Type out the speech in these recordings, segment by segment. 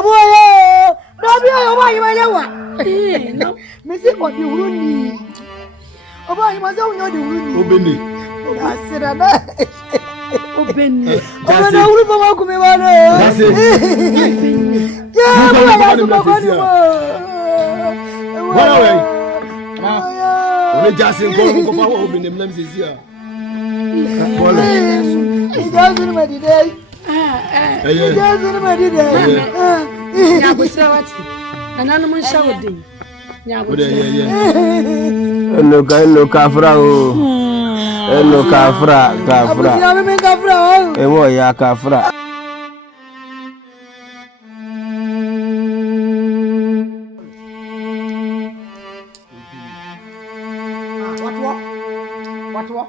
boy, don't be a boy, my no, Missy, what you will need. Oh, boy, you must own your Obene. I said, Obene. Obene, I will come out to me. Only just in go for Obene, let me see here. He doesn't ready day. He doesn't ready day. I was an animal shower. Hello, Kafra. Hello, Kafra. Ewo ya Kafra. What?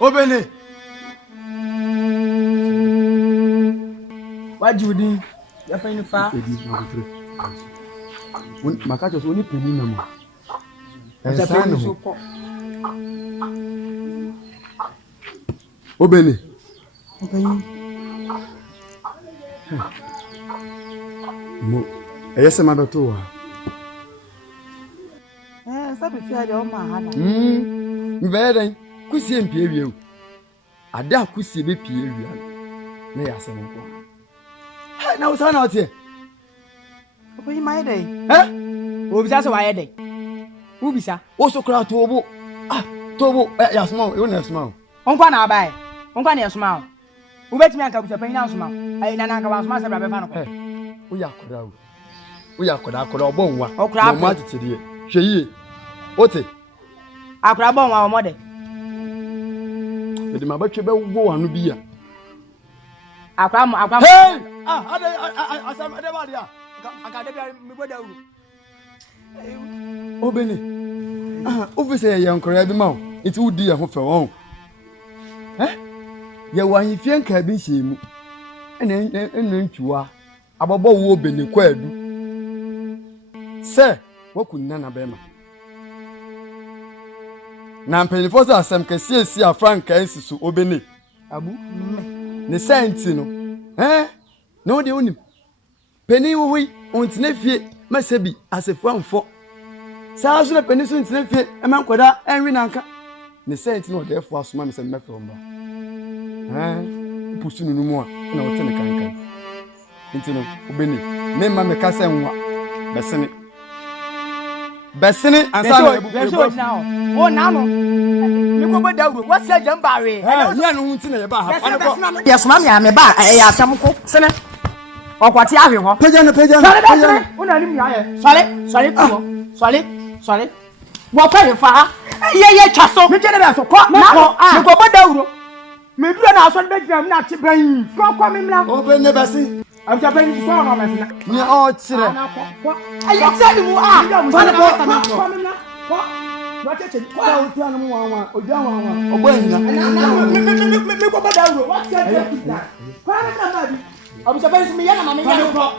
Obene. What do you do? You're paying far. Makacho so ni peni na mo. Obene. Mo eyese mabeto wa. Sabe fia de o ma hala. Mbeden kusi empie wieu. Ade akusi be pie wia. Na ya se nko. Na usa na otie. Obi my day. Obisa so waye day. Ubisa. Wo so kra tobo. Tobo ya small, you na small. Onkwa na abai. Onkwa na small. Ubetimi anka busa pan na small. Ai na anka wa small se bra be fa no ko. Wo ya koda wo. Wo ya koda obo nwa. Okra mo atitire. Hwe yie. Ote. Akra bon wa omode. Bedi ma batwe be wo anu bi ya. Akra. Hey! Asam ade ba dia. Akade bia mi boda uru. Obene. Officer ye nkora bi ma wo. Enti wudi ya ho fe won. Ye wa hifie nka bi hyemu. Ena ntwua. Abobo wo Obene kwa adu. Se, wakunna na bema. Na mpenifo za asem kese esi afranka ensisu Obene. Abu. Ne senti no. No de onim. Peni wo ontine fie masebi asefu amfo. Saa so na peni so ontine fie e man koda enwi nanka. Ne senti no de efo asoma me se mefe omba. Pusu nunu mu a na wote ne kankan. Ntino Obene me ma me kasa nwa besene ansa na ebu o na no me ko boda uru wase jambare ya no hunti na ye ba ha ko yes ma me ame ba ya asam ko sene okwati ahwe ho peja no una ni mi aye sole wo pe fa ye twaso me je na so ko na ko me ko boda uru me duro na so be gina na ti ban ko me mla Obene besi I'm just going to saw my man. Ni o tire. I tell you ah. What it? Kwa uti anu mu wan oja wan ogbo ehina. Me ko ba dawo. What say that? Kwa na ba bi. I'm just going to me yana mama yana ko.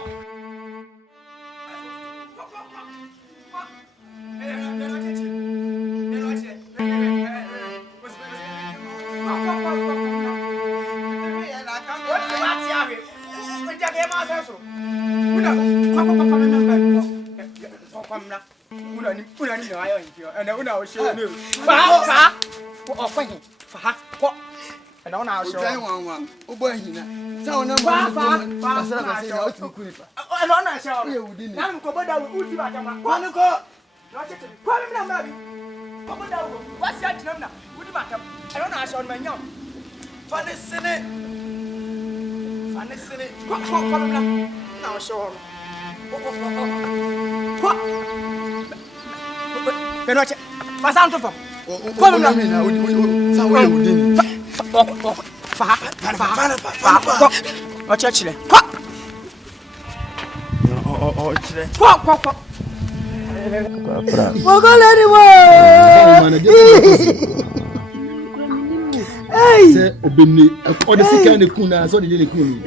Obene o sika ne kuna so de kun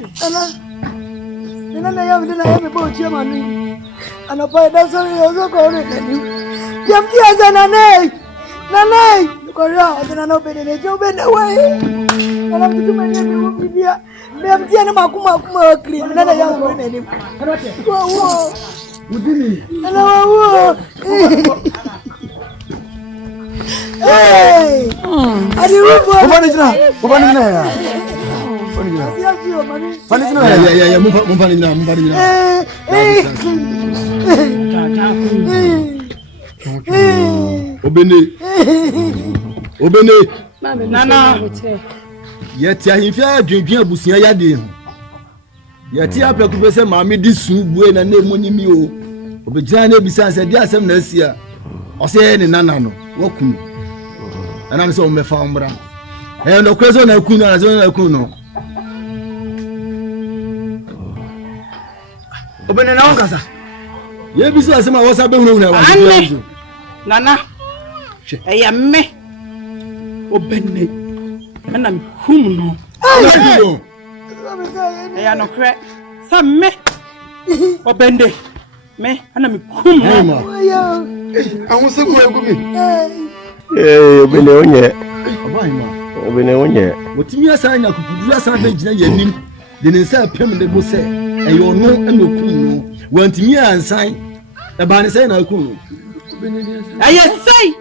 na ya me bo chema ni ana pa Danso yo so ko ni yam ti azana nei Korea, I don't know Obene, Obene way. And I'm to my name, Bibia. I'm Tiana Makuma clean, and I don't want any. Whoa, hello, hey, I do Obene. Nana. Yet ya himfia dwendwen abusia yade. Yet ya pekube se maame di su bue na na emonimi o. Obegina na ebisa se di asem na asia. O se ne nana no, wakunu. Ana me se o mefa ombra. No kwezo na kunu na zo na kunu. Obene na onkasa. Ye biso asem a wo sa behunu na wa. Nana. Eya me. Obene. Ana me hum no. Eya no kre. Sa me. Obende. Me ana me hum no. Awon se ko egu mi. Obene onye. Abai ma. Obene onye. Wotimi asa nya kukudu asa na gina yanim. De ne nsa pem de bo se. Eyo no ana kunu. Wantimi ansan. E ba ne se na kunu. Aye say.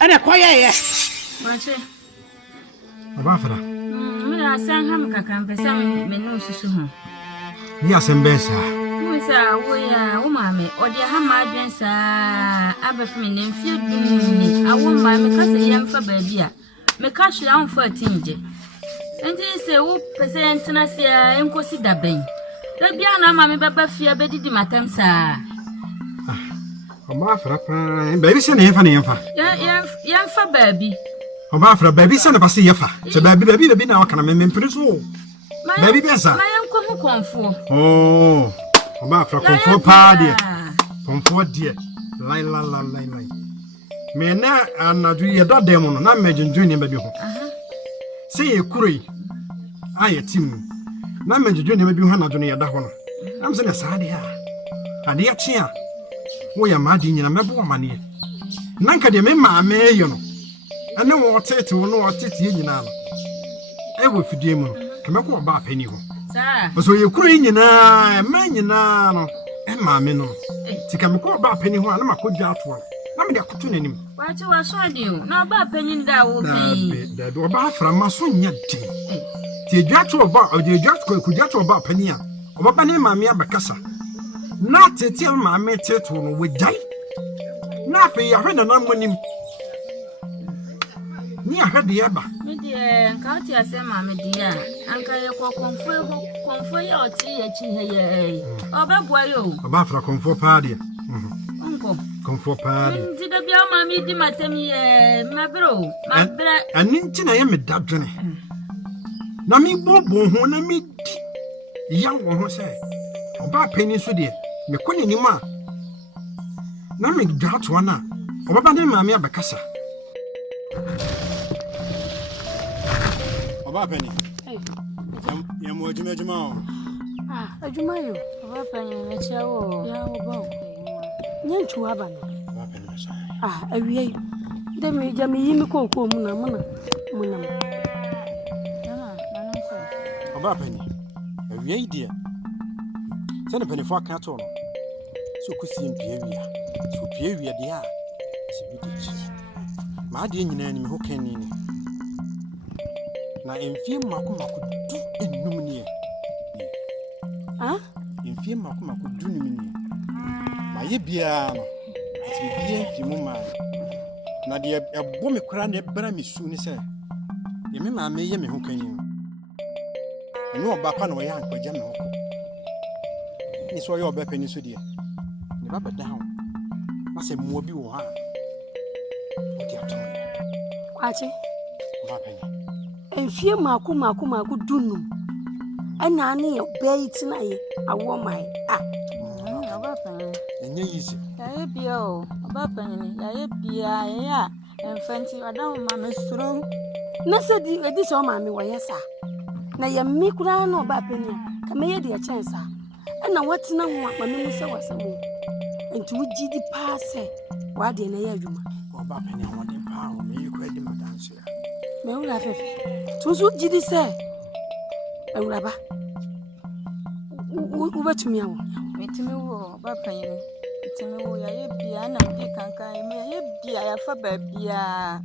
Ana koye ye. Mache. Abafra. Me asan ham kaka mpesa me no susu ho. Ni asembesa. Musa wo ya wo maame odi ha ma adwen sa abafi me ne mfie dum awo ma me kasa yemfa baabi a me ka hwe amfa atinje. Enti se wo pese entena se enkosi daben. Da bia na ma me baba fie bedidi matam sa. Abafra baby se ne yemfa. Yemfa baabi. Abafra baby se ne pase yefa. Se baby na wakana me mpriso. Baby biasa. Ma yanko mu konfo. Oh. Abafra konfo pa de. Konfo de. Lai. Me na anadu ye do dem no na mejunju ne baby ho. Se ye kuroi. Aye tim. Na mejunju ne baby ho anadu ne ye da ho no. Am se na sa de a. Ade ya chia. Wo ya ma di nyina mebo mane. Nanka de me ma meyo no. Ane wo tete wo no wo tete ye nyina no. E wo fidie mu no. Kemeko oba pani ho. Sa. So ye kuro nyina, ma nyina no. E ma me no. Ti kemeko oba pani ho na makodwa ato. Na me de akoto nanim. Wache wa so ade o. Na oba pani nda wo bi. Da do oba afra ma so nya din. Ti edwa to oba, o de edwa ko kudwa to oba pani a. Oba pani ma me abakasa. Na tete ma me tete no we dai. Na fe ya hwe na na monim. Ni ahade ya ba. Me de nka ti ase ma me de a. Anka ye konfo ye oti ye chi he ye. Oba bua yo. Oba afra konfo pa de. Onko. Konfo pa de. Nti da bia ma me di matem ye mabro. Mabra. Ani nti na ye me dadwene. Na mi bobo ho na mi di. Ya wo ho se. Oba pani so de. Me kone ni ma. Na me dwato na. Oba ba de ma me abakasa. Oba pani. Ya mo juma o. Ajuma yo. Oba pani me chawo. Ya oba. Nyenchu aba no. Oba pani me sa. Awie. De me ja me yimi kokko mu na. Oba pani. Awie dia. Se ne pani fo aka to no. So kusi mpie wia. So pie wia dia. Se bi di. Ma de nyina ni me ho kan ni. Na emfie mako du enum ni e. Emfie mako du enum ni. Ma ye bia no. Ati bia emfie mu ma. Na de ebo me kura na ebra me su ni se. Ye me ma me ye me ho kan ni. Eni oba pa na wo ya ankwaja me ho ko. Ni so ye oba pa ni so de. Ni baba down. Ma se mo bi wo ha. O di ato. Kwache. Oba pa ni. Enfie mako dunum. Ana ne ye beit na ye awo mai. Oba pani. Enye easy. Ya ye bia o. Oba pani ya ye bia ya. Enfanti adam ma me suro. Na se di edi so ma me wo yesa. Na ye mi kura na oba pani ka me ye de chance a. Ana watina ho ma me se wasamo. Enti wo gidi pa se wa de na ye adwuma. Oba pani awon de pa o me Me wura fefe. Tusu jidi se. Ewura ba. Ubetumi awo. Metimi wo ba panyin. Metimi wo ya ye bia na mudi kankan me ye bia ya fa ba bia.